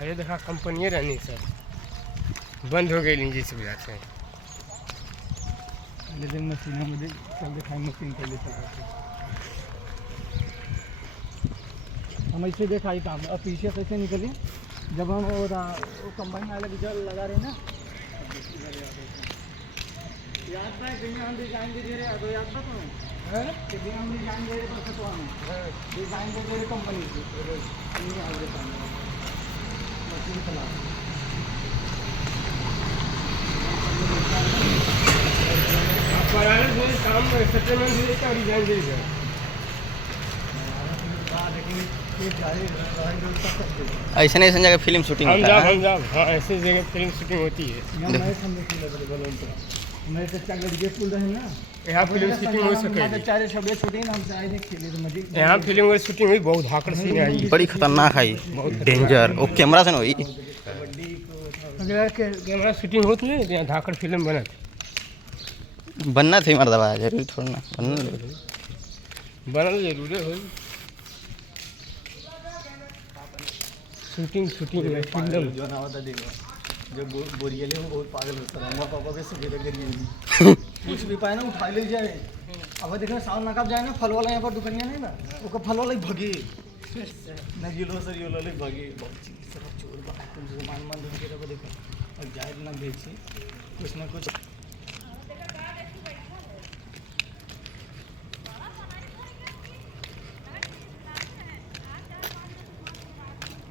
ये देखा कंपनी रहनी सर बंद हो गई जिस वजह से लेकिन मशीन मुझे चल दिखाई मशीन पहले चल हम ऐसे देखा ही काम अब पीछे कैसे निकले जब हम वो कंबाइन वाले विचार लगा रहे ना याद पाए बिना हम डिजाइन दे रहे तो याद पा तो बिना हम डिजाइन दे रहे तो हमें डिजाइन दे रहे कंपनी की मशीन चला काम सेटलमेंट का डिजाइन दे ऐसे नहीं ऐसे जगह फिल्म शूटिंग होता है। हाँ ऐसे जगह फिल्म शूटिंग होती है यहाँ फिल्म शूटिंग हो सके यहाँ फिल्म शूटिंग हुई बहुत धाकड़ सीन आई बड़ी खतरनाक है बहुत डेंजर वो कैमरा से नहीं हुई कैमरा शूटिंग होती है यहाँ धाकड़ फिल्म बनना थी मर्दबा जरूरी थोड़ा ना बनल जरूर हो शूटिंग फिल्म जो ना होता देखो जो बोरियले में बहुत पागल होता है हमारे पापा के सवेरे करिए कुछ भी पाए ना उठा ले जाए अब देखना साउंड नकाब जाए ना फल वाला यहाँ पर दुकानिया नहीं ना वो फल वाला ही भगे ना गिलो सर ये वाला भगे बहुत चीज सब चोर बात तुम मान ढूंढ के देखो और जाए ना बेची कुछ ना कुछ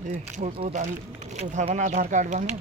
ये फोटो उठावा ना आधार कार्ड बनो